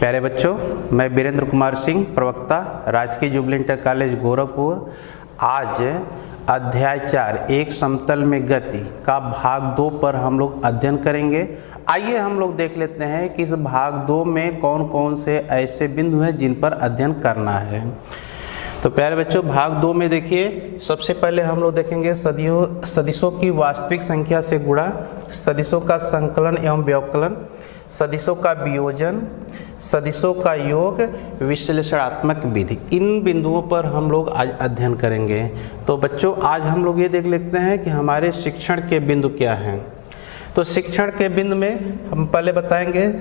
प्यारे बच्चों, मैं वीरेंद्र कुमार सिंह, प्रवक्ता, राजकीय जुबली इंटर कॉलेज गोरखपुर। आज अध्याय 4 एक समतल में गति का भाग 2 पर हम लोग अध्ययन करेंगे। आइए हम लोग देख लेते हैं कि इस भाग 2 में कौन कौन से ऐसे बिंदु हैं जिन पर अध्ययन करना है। तो प्यारे बच्चों, भाग 2 में देखिए, सबसे पहले हम लोग देखेंगे सदिशों की वास्तविक संख्या से गुणा, सदिशों का संकलन एवं व्यवकलन, सदिशों का वियोजन, सदिशों का योग, विश्लेषणात्मक विधि। इन बिंदुओं पर हम लोग आज अध्ययन करेंगे। तो बच्चों, आज हम लोग ये देख लेते हैं कि हमारे शिक्षण के बिंदु क्या हैं। तो शिक्षण के बिंदु में हम पहले बताएंगे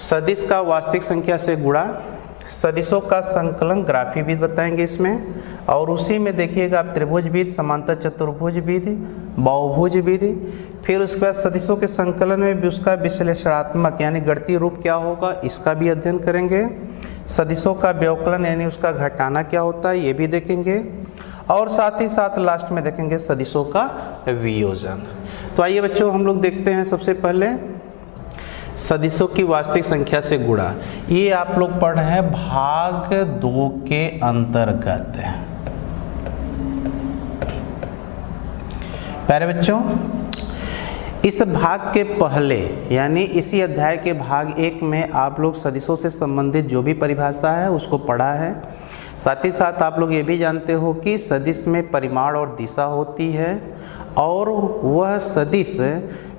सदिश का वास्तविक संख्या से गुणा, सदिशों का संकलन, ग्राफी विधि बताएंगे इसमें, और उसी में देखिएगा आप त्रिभुज विधि, समांतर चतुर्भुज विधि, बहुभुज विधि। फिर उसके बाद सदिशों के संकलन में भी उसका विश्लेषणात्मक यानी गणितीय रूप क्या होगा, इसका भी अध्ययन करेंगे। सदिशों का व्यवकलन यानी उसका घटाना क्या होता है, ये भी देखेंगे। और साथ ही साथ लास्ट में देखेंगे सदिशों का वियोजन। तो आइए बच्चों, हम लोग देखते हैं सबसे पहले सदिशों की वास्तविक संख्या से गुणा। ये आप लोग पढ़ रहे हैं भाग 2 के अंतर्गत। प्यारे बच्चों, इस भाग के पहले यानी इसी अध्याय के भाग 1 में आप लोग सदिशों से संबंधित जो भी परिभाषा है उसको पढ़ा है। साथ ही साथ आप लोग ये भी जानते हो कि सदिश में परिमाण और दिशा होती है, और वह सदिश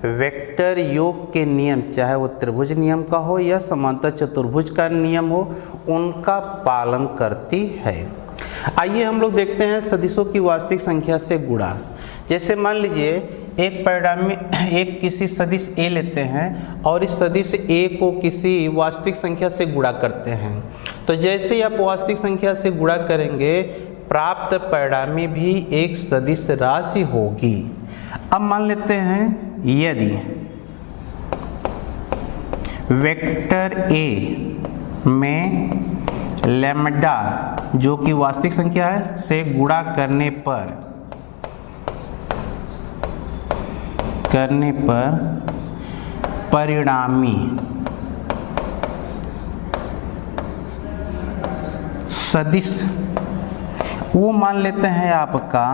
वेक्टर योग के नियम, चाहे वो त्रिभुज नियम का हो या समांतर चतुर्भुज का नियम हो, उनका पालन करती है। आइए हम लोग देखते हैं सदिशों की वास्तविक संख्या से गुणा। जैसे मान लीजिए एक परिणाम में एक किसी सदिश A लेते हैं और इस सदिश A को किसी वास्तविक संख्या से गुणा करते हैं। तो जैसे ही आप वास्तविक संख्या से गुणा करेंगे, प्राप्त परिणामी भी एक सदिश राशि होगी। अब मान लेते हैं यदि वेक्टर A में लैम्ब्डा जो कि वास्तविक संख्या है से गुणा करने पर परिणामी सदिश वो मान लेते हैं आपका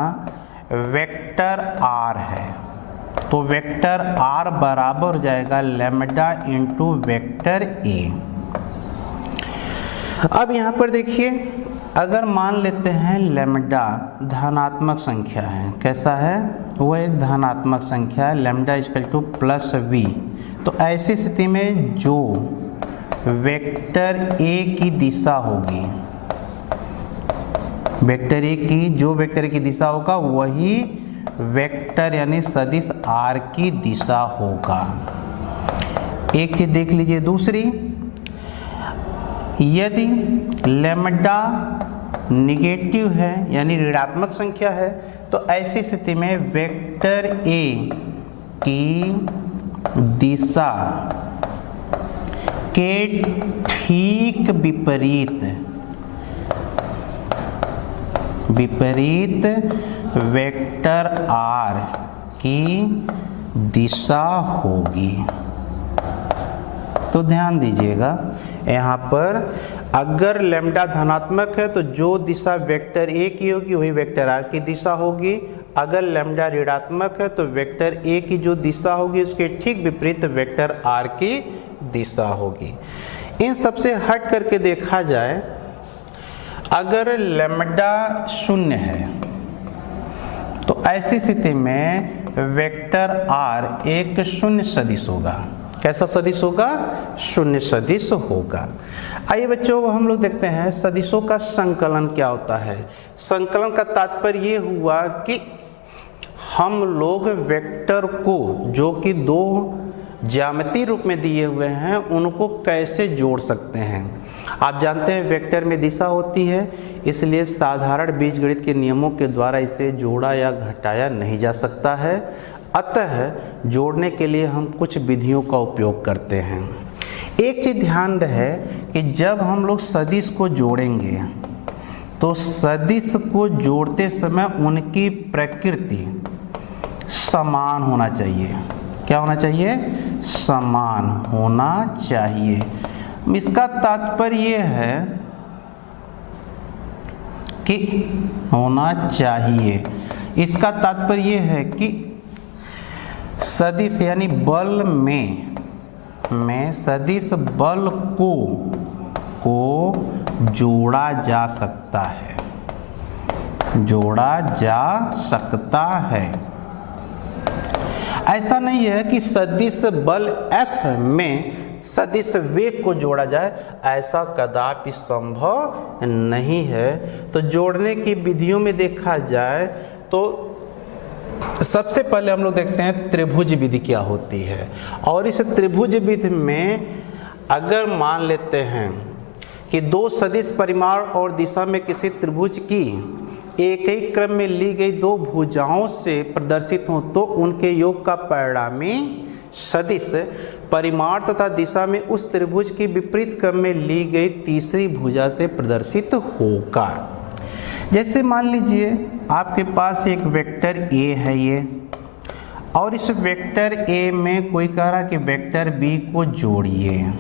वेक्टर R है। तो वेक्टर R बराबर हो जाएगा लैम्ब्डा इंटू वेक्टर A। अब यहाँ पर देखिए, अगर मान लेते हैं लैम्ब्डा धनात्मक संख्या है, कैसा है, वो एक धनात्मक संख्या है, lambda equal two plus v। तो ऐसी स्थिति में जो वेक्टर A की दिशा होगी, वेक्टर A की जो वेक्टर A की दिशा होगा वही वेक्टर यानी सदिश R की दिशा होगा। एक चीज देख लीजिए। दूसरी, यदि लैम्ब्डा निगेटिव है यानी ऋणात्मक संख्या है, तो ऐसी स्थिति में वेक्टर A की दिशा के ठीक विपरीत वेक्टर R की दिशा होगी। तो ध्यान दीजिएगा, यहाँ पर अगर लैम्ब्डा धनात्मक है तो जो दिशा वेक्टर A की होगी वही वेक्टर R की दिशा होगी। अगर लैम्ब्डा ऋणात्मक है तो वेक्टर A की जो दिशा होगी उसके ठीक विपरीत वेक्टर R की दिशा होगी। इन सबसे हट करके देखा जाए, अगर लैम्ब्डा 0 है तो ऐसी स्थिति में वेक्टर R एक शून्य सदिश होगा। कैसा सदिश होगा? शून्य सदिश होगा। आइए बच्चों, हम लोग देखते हैं सदिशों का संकलन क्या होता है। संकलन का तात्पर्य ये हुआ कि हम लोग वेक्टर को जो कि 2 ज्यामितीय रूप में दिए हुए हैं उनको कैसे जोड़ सकते हैं। आप जानते हैं वेक्टर में दिशा होती है, इसलिए साधारण बीजगणित के नियमों के द्वारा इसे जोड़ा या घटाया नहीं जा सकता है। अतः जोड़ने के लिए हम कुछ विधियों का उपयोग करते हैं। एक चीज ध्यान रहे कि जब हम लोग सदिश को जोड़ेंगे तो सदिश को जोड़ते समय उनकी प्रकृति समान होना चाहिए। क्या होना चाहिए? समान होना चाहिए। इसका तात्पर्य ये है कि होना चाहिए, इसका तात्पर्य ये है कि सदिश यानी बल में सदिश बल को जोड़ा जा सकता है, जोड़ा जा सकता है। ऐसा नहीं है कि सदिश बल F में सदिश वेग को जोड़ा जाए, ऐसा कदापि संभव नहीं है। तो जोड़ने की विधियों में देखा जाए तो सबसे पहले हम लोग देखते हैं त्रिभुज विधि क्या होती है। और इस त्रिभुज विधि में अगर मान लेते हैं कि दो सदिश परिमाण और दिशा में किसी त्रिभुज की एक ही क्रम में ली गई दो भुजाओं से प्रदर्शित हो तो उनके योग का परिणामी सदिश परिमाण तथा दिशा में उस त्रिभुज की विपरीत क्रम में ली गई तीसरी भुजा से प्रदर्शित होगा। जैसे मान लीजिए आपके पास एक वेक्टर A है ये, और इस वेक्टर A में कोई कह रहा कि वेक्टर B को जोड़िए।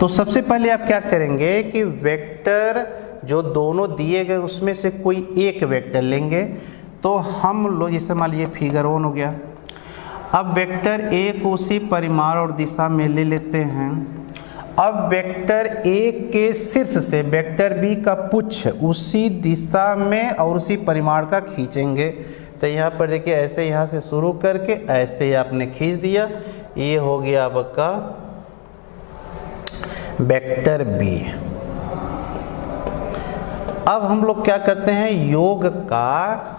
तो सबसे पहले आप क्या करेंगे कि वेक्टर जो दोनों दिए गए उसमें से कोई एक वेक्टर लेंगे। तो हम लोग जैसे मान लीजिए फिगर 1 हो गया। अब वेक्टर A को उसी परिमाण और दिशा में ले लेते हैं। अब वेक्टर A के शीर्ष से वेक्टर B का पुच्छ उसी दिशा में और उसी परिमाण का खींचेंगे। तो यहाँ पर देखिए ऐसे यहाँ से शुरू करके ऐसे ही आपने खींच दिया, ये हो गया आपका वेक्टर B। अब हम लोग क्या करते हैं, योग का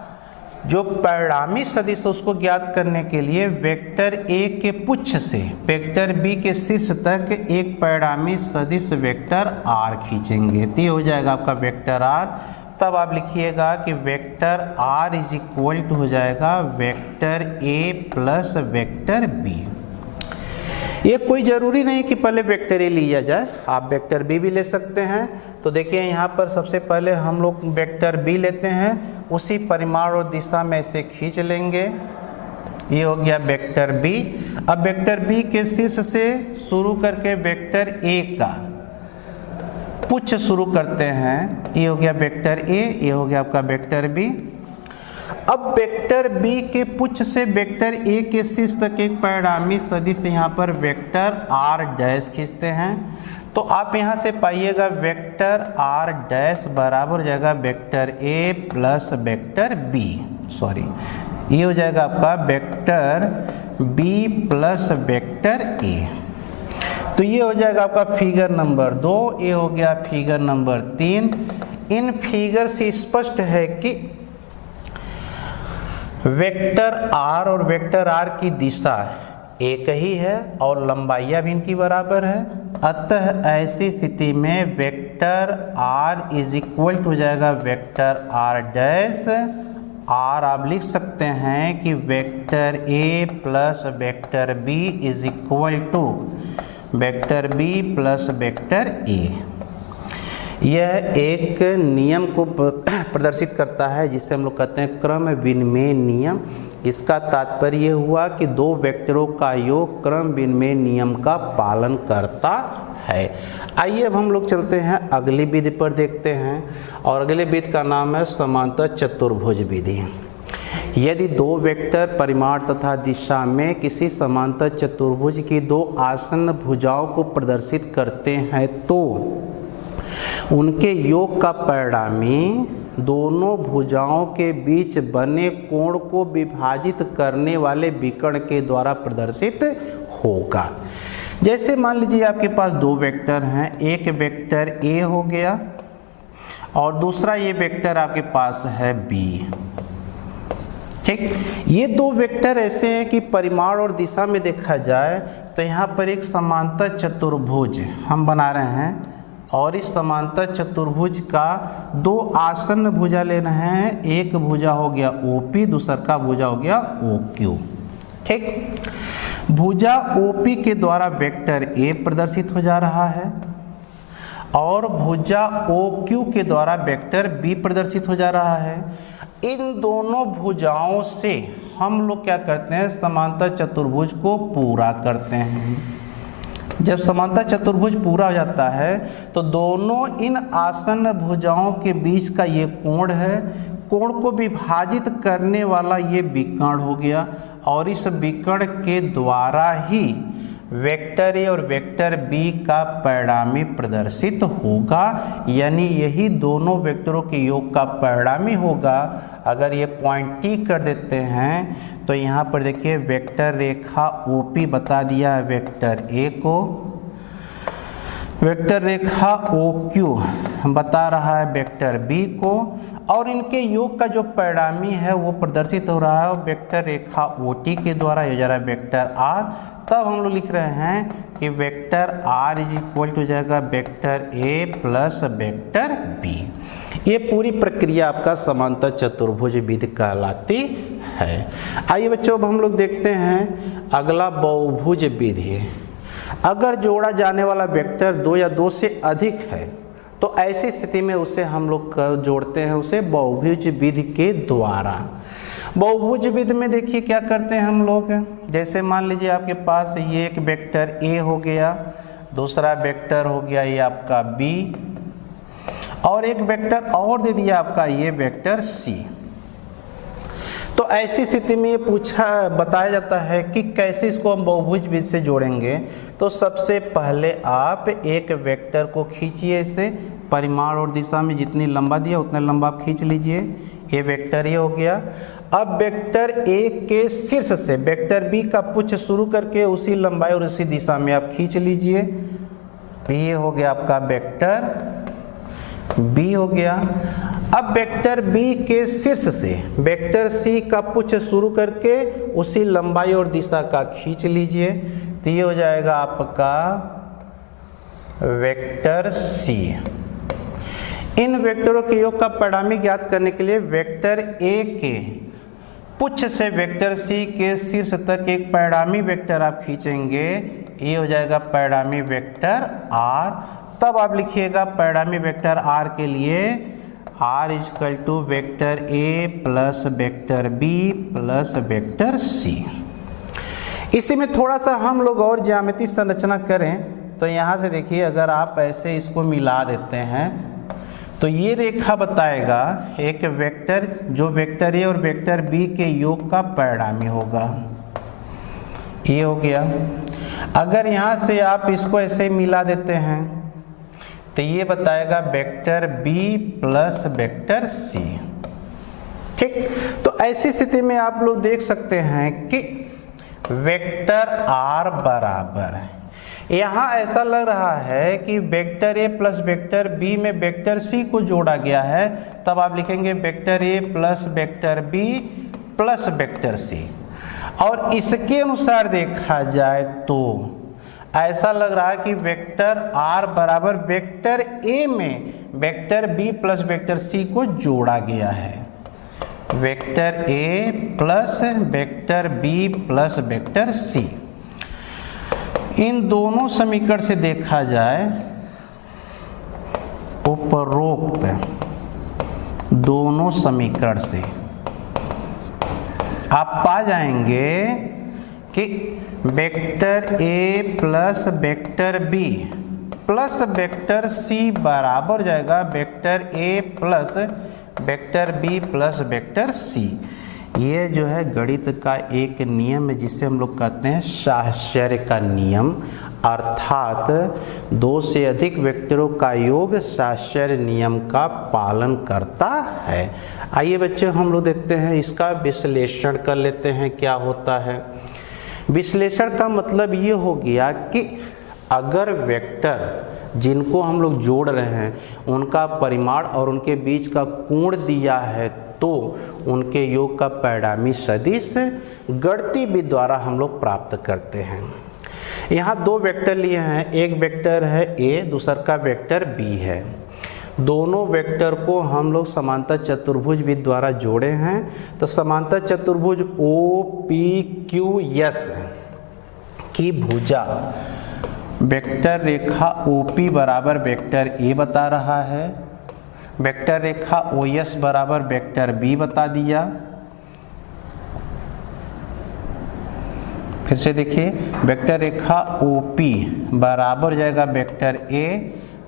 जो परिणामी सदिश है उसको ज्ञात करने के लिए वेक्टर A के पुच्छ से वेक्टर B के शीर्ष तक एक परिणामी सदिश वेक्टर R खींचेंगे। तो ये हो जाएगा आपका वेक्टर R। तब आप लिखिएगा कि vector R is equal to हो जाएगा vector A plus vector B। ये कोई ज़रूरी नहीं कि पहले वेक्टर A लिया जाए, आप वेक्टर B भी ले सकते हैं। तो देखिए यहाँ पर सबसे पहले हम लोग वेक्टर B लेते हैं, उसी परिमाण और दिशा में इसे खींच लेंगे, ये हो गया वेक्टर B। अब वेक्टर B के शीर्ष से शुरू करके वेक्टर A का पुच्छ शुरू करते हैं, ये हो गया वेक्टर A, ये हो गया आपका वेक्टर B। अब वेक्टर B के पुच्छ से वेक्टर A के शीर्ष तक एक परिणामी सदिश यहाँ पर वेक्टर R डैश खींचते हैं। तो आप यहाँ से पाइएगा वेक्टर R डैश बराबर हो जाएगा vector A plus vector B, sorry ये हो जाएगा आपका vector B plus vector A। तो ये हो जाएगा आपका फिगर नंबर 2, ये हो गया फिगर नंबर 3। इन फिगर से स्पष्ट है कि वेक्टर R और वेक्टर R की दिशा एक ही है और लंबाइयाँ भी इनकी बराबर है। अतः ऐसी स्थिति में vector R is equal to हो जाएगा वेक्टर R डैश R। आप लिख सकते हैं कि vector A plus vector B is equal to vector B plus vector A। यह एक नियम को प्रदर्शित करता है जिसे हम लोग कहते हैं क्रम विनिमय नियम। इसका तात्पर्य यह हुआ कि दो वेक्टरों का योग क्रम विनिमय नियम का पालन करता है। आइए अब हम लोग चलते हैं अगली विधि पर देखते हैं, और अगली विधि का नाम है समांतर चतुर्भुज विधि। यदि दो वेक्टर परिमाण तथा दिशा में किसी समांतर चतुर्भुज की दो आसन्न भुजाओं को प्रदर्शित करते हैं तो उनके योग का परिणामी दोनों भुजाओं के बीच बने कोण को विभाजित करने वाले विकर्ण के द्वारा प्रदर्शित होगा। जैसे मान लीजिए आपके पास दो वेक्टर हैं, एक वेक्टर A हो गया और दूसरा ये वेक्टर आपके पास है B। ठीक, ये दो वेक्टर ऐसे हैं कि परिमाण और दिशा में देखा जाए तो यहाँ पर एक समांतर चतुर्भुज हम बना रहे हैं, और इस समांतर चतुर्भुज का दो आसन्न भुजा लेना है। एक भुजा हो गया OP, दूसरा का भुजा हो गया OQ। ठीक, भुजा OP के द्वारा वेक्टर A प्रदर्शित हो जा रहा है और भुजा OQ के द्वारा वेक्टर B प्रदर्शित हो जा रहा है। इन दोनों भुजाओं से हम लोग क्या करते हैं, समांतर चतुर्भुज को पूरा करते हैं। जब समांतर चतुर्भुज पूरा हो जाता है तो दोनों इन आसन्न भुजाओं के बीच का ये कोण है, कोण को विभाजित करने वाला ये विकर्ण हो गया और इस विकर्ण के द्वारा ही वेक्टर ए और वेक्टर बी का परिणामी प्रदर्शित होगा, यानी यही दोनों वेक्टरों के योग का परिणामी होगा। अगर ये पॉइंट टी कर देते हैं तो यहाँ पर देखिए वेक्टर रेखा ओपी बता दिया है वेक्टर ए को, वेक्टर रेखा ओ क्यू बता रहा है वेक्टर बी को, और इनके योग का जो परिणामी है वो प्रदर्शित हो रहा है वेक्टर रेखा ओ टी के द्वारा, ये जा रहा है वेक्टर आर। तब हम लोग लिख रहे हैं कि vector R is equal to हो जाएगा vector A plus vector B. ये पूरी प्रक्रिया आपका समांतर चतुर्भुज विधि कहलाती है। आइए बच्चों अब हम लोग देखते हैं अगला बहुभुज विधि। अगर जोड़ा जाने वाला वेक्टर 2 या 2 से अधिक है तो ऐसी स्थिति में उसे हम लोग जोड़ते हैं उसे बहुभुज विधि के द्वारा। बहुभुज विधि में देखिए क्या करते हैं हम लोग, जैसे मान लीजिए आपके पास ये एक वेक्टर ए हो गया, दूसरा वेक्टर हो गया ये आपका बी, और एक वेक्टर और दे दिया आपका ये वेक्टर सी। तो ऐसी स्थिति में ये बताया जाता है कि कैसे इसको हम बहुभुज विधि से जोड़ेंगे। तो सबसे पहले आप एक वेक्टर को खींचिए, इसे परिमाण और दिशा में जितनी लंबा दिया उतना लंबा आप खींच लीजिए, ये वेक्टर ये हो गया। अब वेक्टर ए के शीर्ष से वेक्टर बी का पुच्छ शुरू करके उसी लंबाई और उसी दिशा में आप खींच लीजिए, ये हो गया आपका वेक्टर बी हो गया। अब वेक्टर बी के शीर्ष से वेक्टर सी का पुच्छ शुरू करके उसी लंबाई और दिशा का खींच लीजिए, तो ये हो जाएगा आपका वेक्टर सी। इन वेक्टरों के योग का परिणामी ज्ञात करने के लिए वेक्टर ए के पुच्छ से वेक्टर सी के शीर्ष तक एक परिणामी वेक्टर आप खींचेंगे, ये हो जाएगा परिणामी वेक्टर आर। तब आप लिखिएगा परिणामी वेक्टर आर के लिए R is equal to vector A plus vector B plus vector C. इसी में थोड़ा सा हम लोग और ज्यामितीय संरचना करें तो यहाँ से देखिए अगर आप ऐसे इसको मिला देते हैं तो ये रेखा बताएगा एक वेक्टर जो वेक्टर ए और वेक्टर बी के योग का परिणामी होगा, ये हो गया। अगर यहाँ से आप इसको ऐसे मिला देते हैं तो ये बताएगा vector B plus vector C. ठीक, तो ऐसी स्थिति में आप लोग देख सकते हैं कि वेक्टर आर बराबर है, यहाँ ऐसा लग रहा है कि vector A plus vector B में वेक्टर सी को जोड़ा गया है, तब आप लिखेंगे vector A plus vector B plus vector C. और इसके अनुसार देखा जाए तो ऐसा लग रहा है कि वेक्टर आर बराबर वेक्टर ए में vector B plus vector C को जोड़ा गया है, vector A plus vector B plus vector C. इन दोनों समीकरण से देखा जाए उपरोक्त दोनों समीकरण से आप पा जाएंगे कि vector A plus vector B plus vector C बराबर जाएगा vector A plus vector B plus vector C. ये जो है गणित का एक नियम है जिसे हम लोग कहते हैं साहचर्य का नियम, अर्थात दो से अधिक वेक्टरों का योग साहचर्य नियम का पालन करता है। आइए बच्चे हम लोग देखते हैं इसका विश्लेषण कर लेते हैं क्या होता है। विश्लेषण का मतलब ये हो गया कि अगर वेक्टर जिनको हम लोग जोड़ रहे हैं उनका परिमाण और उनके बीच का कोण दिया है तो उनके योग का परिणामी सदिश गणितीय विधि द्वारा हम लोग प्राप्त करते हैं। यहाँ दो वेक्टर लिए हैं, एक वेक्टर है ए दूसरा का वेक्टर बी है। दोनों वेक्टर को हम लोग समांतर चतुर्भुज विधि द्वारा जोड़े हैं। तो समांतर चतुर्भुज ओ पी क्यू एस की भुजा वेक्टर रेखा OP बराबर वेक्टर ए बता रहा है, वेक्टर रेखा OS बराबर वेक्टर बी बता दिया। फिर से देखिए, वेक्टर रेखा OP बराबर हो जाएगा vector A,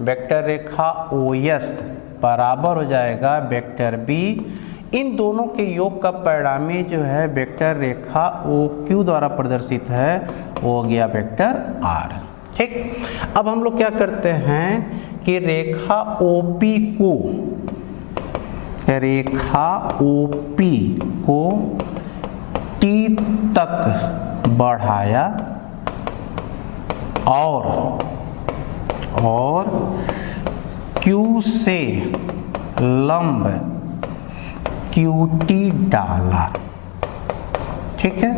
vector Rekha OS बराबर हो जाएगा वेक्टर B। इन दोनों के योग का परिणामी जो है वेक्टर रेखा OQ द्वारा प्रदर्शित है, वो हो गया वेक्टर R। ठीक, अब हम लोग क्या करते हैं कि रेखा OP को T तक बढ़ाया और Q से लंब QT डाला। ठीक है,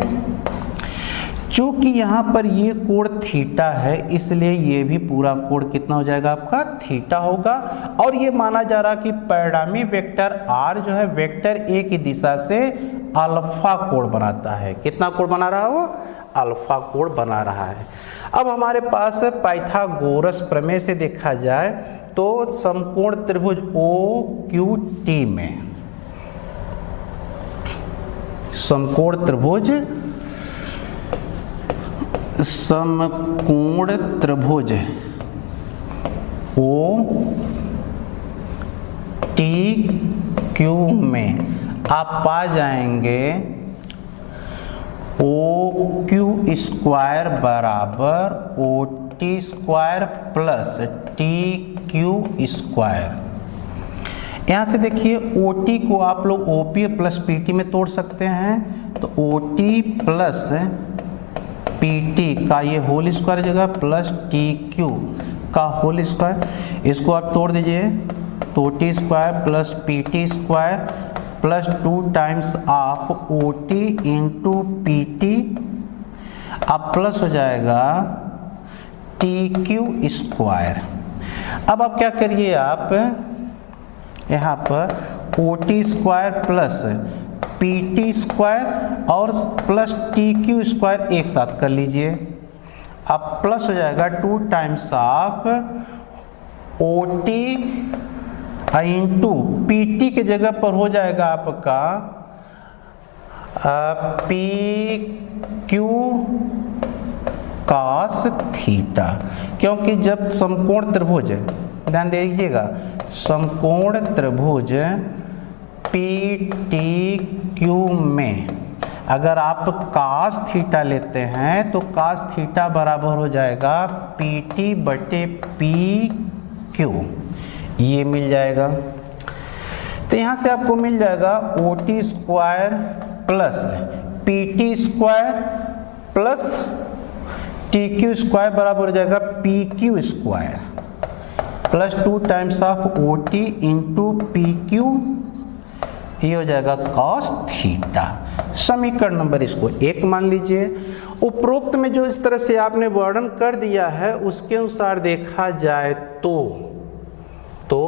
चूंकि यहाँ पर ये कोण थीटा है, इसलिए ये भी पूरा कोण कितना हो जाएगा आपका थीटा होगा। और ये माना जा रहा कि परिणामी वेक्टर R जो है वेक्टर A की दिशा से अल्फा कोण बनाता है। कितना कोण बना रहा है वो? अल्फा कोण बना रहा है। अब हमारे पास पाइथागोरस प्रमेय से देखा जाए तो समकोण त्रिभुज OQT में समकोण त्रिभुज OTQ में आप पा जाएंगे OQ स्क्वायर बराबर OT square plus TQ square. यहाँ से देखिए OT को आप लोग OP प्लस PT में तोड़ सकते हैं, तो OT प्लस PT का ये होल स्क्वायर जगह प्लस TQ का होल स्क्वायर, इसको आप तोड़ दीजिए तो OT square plus PT square plus 2 times of OT into PT, अब प्लस हो जाएगा TQ स्क्वायर। अब आप क्या करिए, आप यहाँ पर OT square plus PT square और प्लस TQ स्क्वायर एक साथ कर लीजिए। अब प्लस हो जाएगा 2 times of OT into PT के जगह पर हो जाएगा आपका PQ cos थीटा, क्योंकि जब समकोण त्रिभुज, ध्यान दीजिएगा, समकोण त्रिभुज PTQ में अगर आप cos थीटा लेते हैं तो cos थीटा बराबर हो जाएगा PT बटे PQ, ये मिल जाएगा। तो यहाँ से आपको मिल जाएगा OT square plus PT square plus TQ square बराबर हो जाएगा PQ square plus 2 times of OT into PQ, ये हो जाएगा cos थीटा। समीकरण नंबर इसको 1 मान लीजिए। उपरोक्त में जो इस तरह से आपने वर्णन कर दिया है उसके अनुसार देखा जाए तो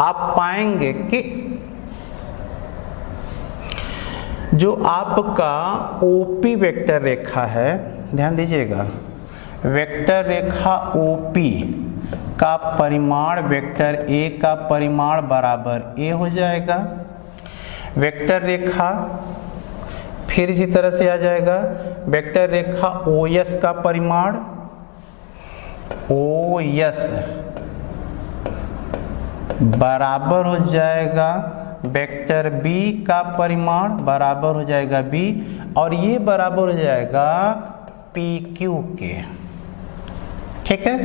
आप पाएंगे कि जो आपका OP वेक्टर रेखा है, ध्यान दीजिएगा, वेक्टर रेखा OP का परिमाण वेक्टर A का परिमाण बराबर A हो जाएगा। वेक्टर रेखा फिर इसी तरह से आ जाएगा, वेक्टर रेखा OS का परिमाण OS बराबर हो जाएगा वेक्टर B का परिमाण बराबर हो जाएगा B, और ये बराबर हो जाएगा PQ के। ठीक है,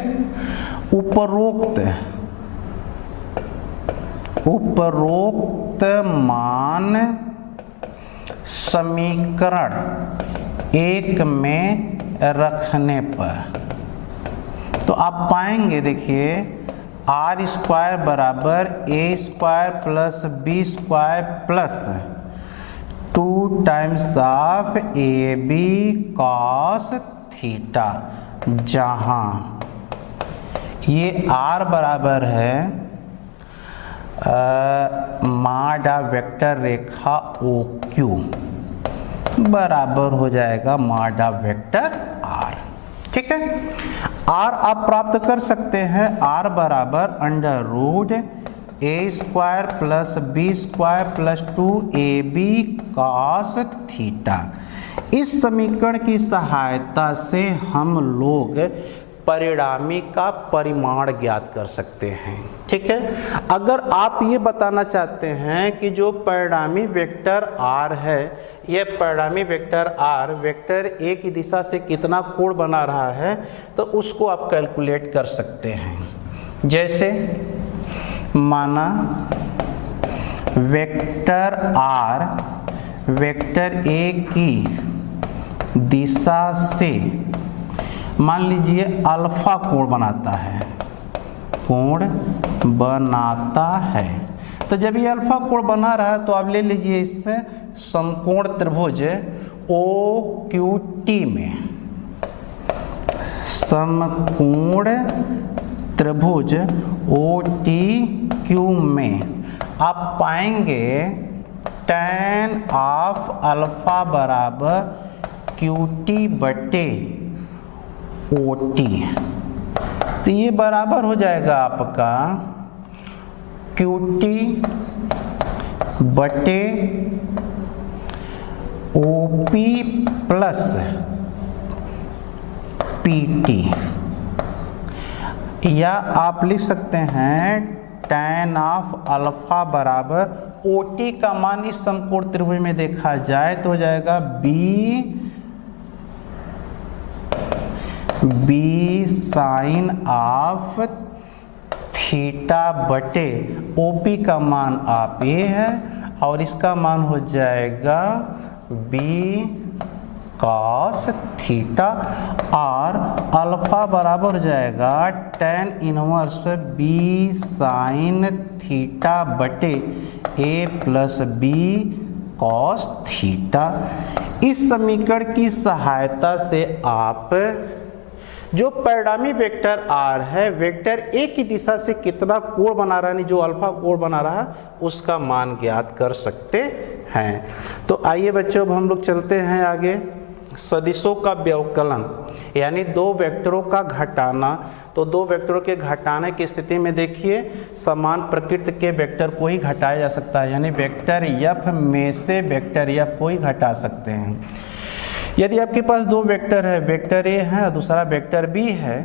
उपरोक्त मान समीकरण 1 में रखने पर तो आप पाएंगे, देखिए R स्क्वायर बराबर A square plus B square plus 2 times of AB cos theta, जहाँ ये R बराबर है माडा वेक्टर रेखा OQ बराबर हो जाएगा माडा वेक्टर R। ठीक है, R आप प्राप्त कर सकते हैं, R बराबर under root A square plus B square plus 2ab cos theta. इस समीकरण की सहायता से हम लोग परिणामी का परिमाण ज्ञात कर सकते हैं। ठीक है, अगर आप ये बताना चाहते हैं कि जो परिणामी वेक्टर r है, यह परिणामी वेक्टर r वेक्टर a की दिशा से कितना कोण बना रहा है, तो उसको आप कैलकुलेट कर सकते हैं। जैसे माना वेक्टर r वेक्टर a की दिशा से मान लीजिए अल्फा कोण बनाता है, तो जब ये अल्फा कोण बना रहा है तो आप ले लीजिए इससे समकोण त्रिभुज OQT में, समकोण त्रिभुज OTQ में आप पाएंगे tan ऑफ अल्फा बराबर QT बटे OT। तो ये बराबर हो जाएगा आपका QT बटे OP प्लस PT, या आप लिख सकते हैं tan ऑफ अल्फा बराबर OT का मान इस समकोण त्रिभुज में देखा जाए तो हो जाएगा B साइन ऑफ थीटा बटे OP का मान आप A है और इसका मान हो जाएगा B कॉस थीटा, और अल्फा बराबर हो जाएगा tan inverse B sine theta बटे A plus B cos theta. इस समीकरण की सहायता से आप जो परिणामी वेक्टर r है वेक्टर a की दिशा से कितना कोण बना रहा है, जो अल्फा कोण बना रहा है, उसका मान ज्ञात कर सकते हैं। तो आइए बच्चों, अब हम लोग चलते हैं आगे। सदिशों का व्यवकलन यानी दो वेक्टरों का घटाना। तो दो वेक्टरों के घटाने की स्थिति में देखिए समान प्रकृति के वेक्टर को ही घटाया जा सकता है, यानी वेक्टर f में से वेक्टर f को ही घटा सकते हैं। यदि आपके पास दो वेक्टर है, वेक्टर a है और दूसरा वेक्टर b है,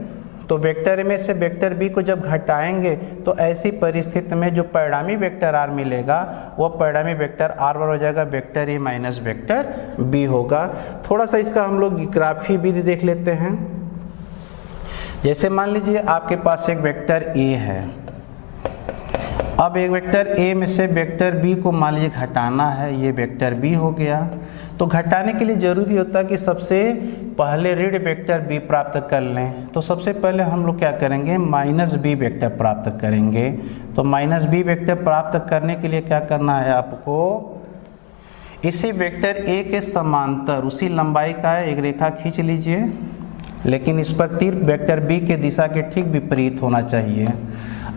तो वेक्टर में से वेक्टर b को जब घटाएंगे तो ऐसी परिस्थिति में जो परिणामी वेक्टर r मिलेगा वो परिणामी वेक्टर r बराबर हो जाएगा vector a minus vector b होगा। थोड़ा सा इसका हम लोग ग्राफी विधि देख लेते हैं। जैसे मान लीजिए आपके पास एक वेक्टर a है, अब एक वेक्टर a में से वेक्टर b को मान लीजिए घटाना है, ये वेक्टर b हो गया। तो घटाने के लिए जरूरी होता है कि सबसे पहले ऋण वेक्टर b प्राप्त कर लें। तो सबसे पहले हम लोग क्या करेंगे, माइनस b वेक्टर प्राप्त करेंगे। तो माइनस b वेक्टर प्राप्त करने के लिए क्या करना है आपको, इसी वेक्टर a के समांतर उसी लंबाई का एक रेखा खींच लीजिए, लेकिन इस पर तीर वेक्टर b के दिशा के ठीक विपरीत होना चाहिए।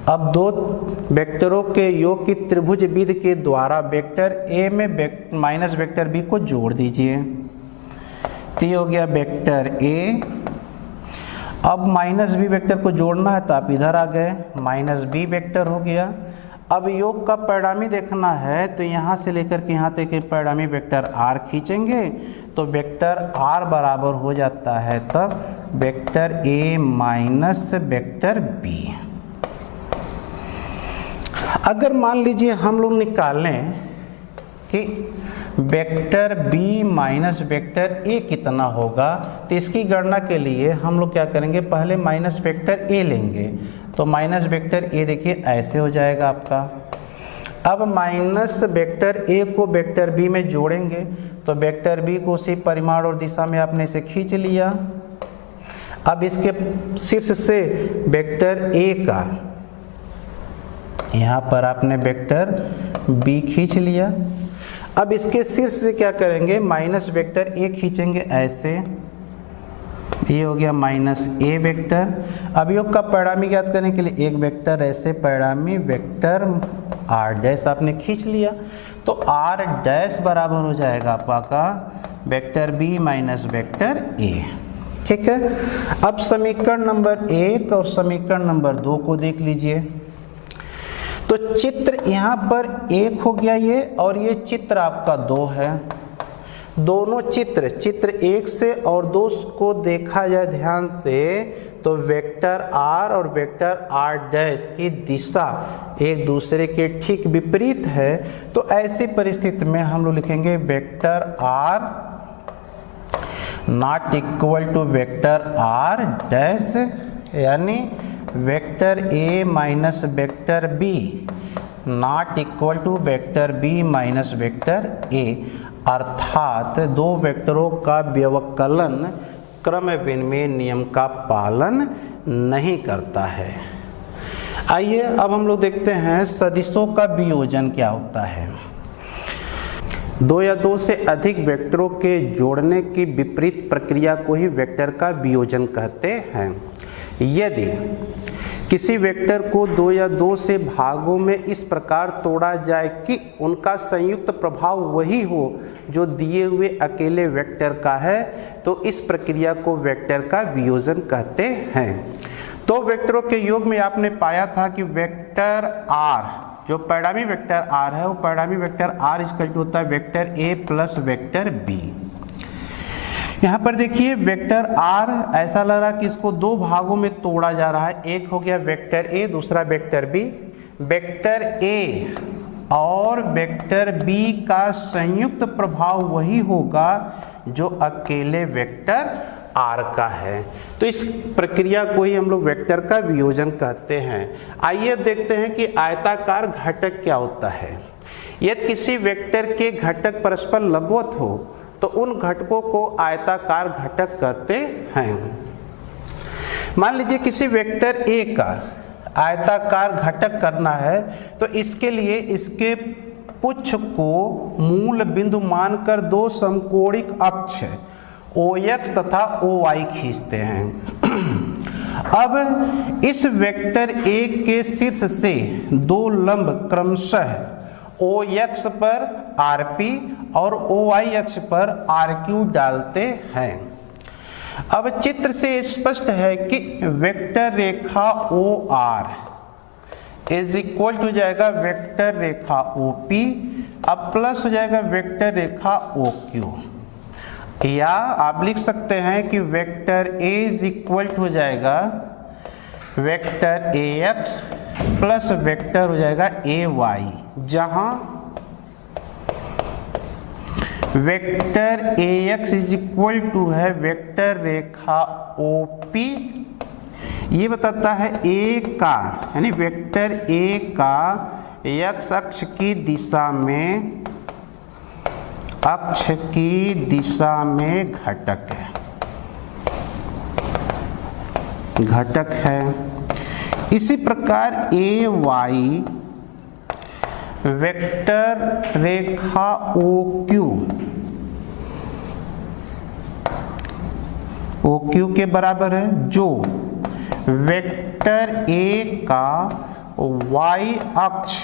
अब दो वेक्टरों के योग की त्रिभुज विधि के द्वारा वेक्टर a में माइनस वेक्टर b को जोड़ दीजिए। तो ये हो गया वेक्टर a। अब माइनस b वेक्टर को जोड़ना है तो आप इधर आ गए, माइनस b वेक्टर हो गया। अब योग का परिणामी देखना है तो यहाँ से लेकर के यहाँ तक परिणामी वेक्टर r खींचेंगे तो वेक्टर r बराबर हो जाता है तब vector a minus vector b। अगर मान लीजिए हम लोग निकालें कि vector b minus vector a कितना होगा, तो इसकी गणना के लिए हम लोग क्या करेंगे, पहले माइनस वेक्टर a लेंगे। तो माइनस वेक्टर a देखिए ऐसे हो जाएगा आपका। अब माइनस वेक्टर a को वेक्टर b में जोड़ेंगे तो वेक्टर b को उसी परिमाण और दिशा में आपने इसे खींच लिया। अब इसके शीर्ष से वेक्टर a का यहाँ पर आपने वेक्टर b खींच लिया। अब इसके शीर्ष से क्या करेंगे, माइनस वेक्टर a खींचेंगे ऐसे, ये हो गया माइनस a वेक्टर। अब योग का परिणामी ज्ञात करने के लिए एक वेक्टर ऐसे परिणामी वेक्टर r डैश आपने खींच लिया, तो r डैश बराबर हो जाएगा आपका vector b minus vector a। ठीक है, अब समीकरण नंबर 1 और समीकरण नंबर 2 को देख लीजिए। तो चित्र यहाँ पर 1 हो गया ये, और ये चित्र आपका 2 है। दोनों चित्र 1 से और 2 को देखा जाए ध्यान से तो वेक्टर r और वेक्टर r डैश की दिशा एक दूसरे के ठीक विपरीत है। तो ऐसी परिस्थिति में हम लोग लिखेंगे vector r not equal to vector r dash, यानी vector a minus vector b not equal to vector b minus vector a, अर्थात दो वेक्टरों का व्यवकलन क्रम विनिमय नियम का पालन नहीं करता है। आइए अब हम लोग देखते हैं सदिशों का वियोजन क्या होता है। दो या दो से अधिक वेक्टरों के जोड़ने की विपरीत प्रक्रिया को ही वेक्टर का वियोजन कहते हैं। यदि किसी वेक्टर को दो या दो से भागों में इस प्रकार तोड़ा जाए कि उनका संयुक्त प्रभाव वही हो जो दिए हुए अकेले वेक्टर का है, तो इस प्रक्रिया को वेक्टर का वियोजन कहते हैं। तो वेक्टरों के योग में आपने पाया था कि वेक्टर r, जो परिणामी वेक्टर r है, वो परिणामी वेक्टर r इक्वल टू होता है vector a plus vector b। यहाँ पर देखिए वेक्टर r ऐसा लग रहा है कि इसको दो भागों में तोड़ा जा रहा है। एक हो गया वेक्टर a, दूसरा वेक्टर b। वेक्टर a और वेक्टर b का संयुक्त प्रभाव वही होगा जो अकेले वेक्टर r का है। तो इस प्रक्रिया को ही हम लोग वेक्टर का वियोजन कहते हैं। आइए देखते हैं कि आयताकार घटक क्या होता है। यदि किसी वेक्टर के घटक परस्पर लंबवत हो तो उन घटकों को आयताकार घटक कहते हैं। मान लीजिए किसी वेक्टर a का आयताकार घटक करना है, तो इसके लिए इसके पुच्छ को मूल बिंदु मानकर दो समकोणिक अक्ष OX तथा OY खींचते हैं। अब इस वेक्टर a के शीर्ष से दो लंब क्रमशः OX पर RP और OY अक्ष पर RQ डालते हैं। अब चित्र से स्पष्ट है कि वेक्टर रेखा OR इज इक्वल टू जाएगा वेक्टर रेखा OP, अब प्लस हो जाएगा वेक्टर रेखा OQ, या आप लिख सकते हैं कि vector A is equal to हो जाएगा वेक्टर AX प्लस वेक्टर हो जाएगा AY, जहां vector AX is equal to है वेक्टर रेखा OP। ये बताता है A का, यानी वेक्टर A का X अक्ष की दिशा में घटक है। इसी प्रकार AY वेक्टर रेखा OQ के बराबर है, जो वेक्टर A का Y अक्ष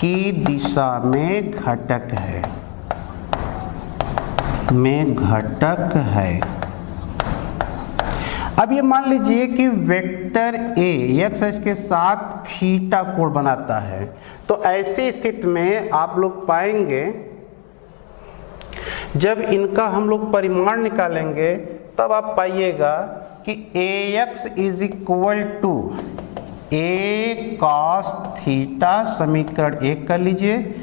की दिशा में घटक है। अब ये मान लीजिए कि वेक्टर A x अक्ष के साथ थीटा कोण बनाता है, तो ऐसी स्थिति में आप लोग पाएंगे जब इनका हम लोग परिमाण निकालेंगे तब आप पाइएगा कि AX is equal to A cos theta, समीकरण 1 कर लीजिए।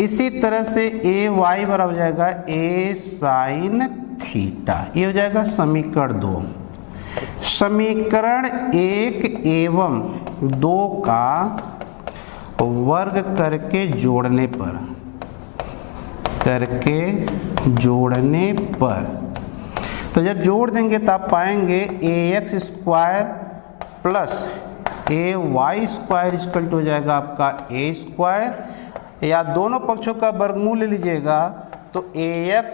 इसी तरह से AY बराबर हो जाएगा A sin थीटा, ये हो जाएगा समीकरण 2। समीकरण 1 एवं 2 का वर्ग करके जोड़ने पर तो जब जोड़ देंगे तो आप पाएंगे AX square plus AY square equal to हो जाएगा आपका A स्क्वायर, या दोनों पक्षों का वर्गमूल ले लीजिएगा तो AX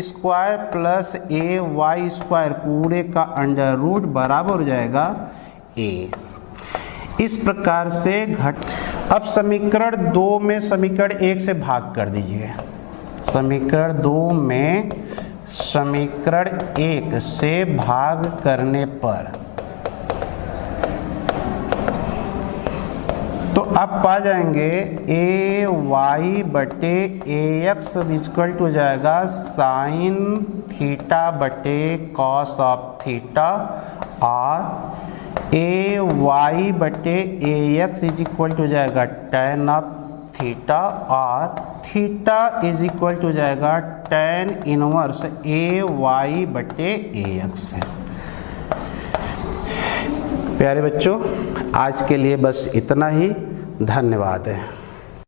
square plus AY square पूरे का अंडर रूट बराबर हो जाएगा A। इस प्रकार से अब समीकरण 2 में समीकरण 1 से भाग कर दीजिए। समीकरण 2 में समीकरण 1 से भाग करने पर तो अब पा जाएंगे ए वाई बटे ए एक्स इक्वल टू हो जाएगा साइन थीटा बटे कॉस ऑफ थीटा, और ए वाई बटे ए एक्स इज इक्वल टू हो जाएगा टेन ऑफ थीटा, और थीटा इज इक्वल टू हो जाएगा टेन इनवर्स ए वाई बटे ए एक्स है। प्यारे बच्चों, आज के लिए बस इतना ही। धन्यवाद है।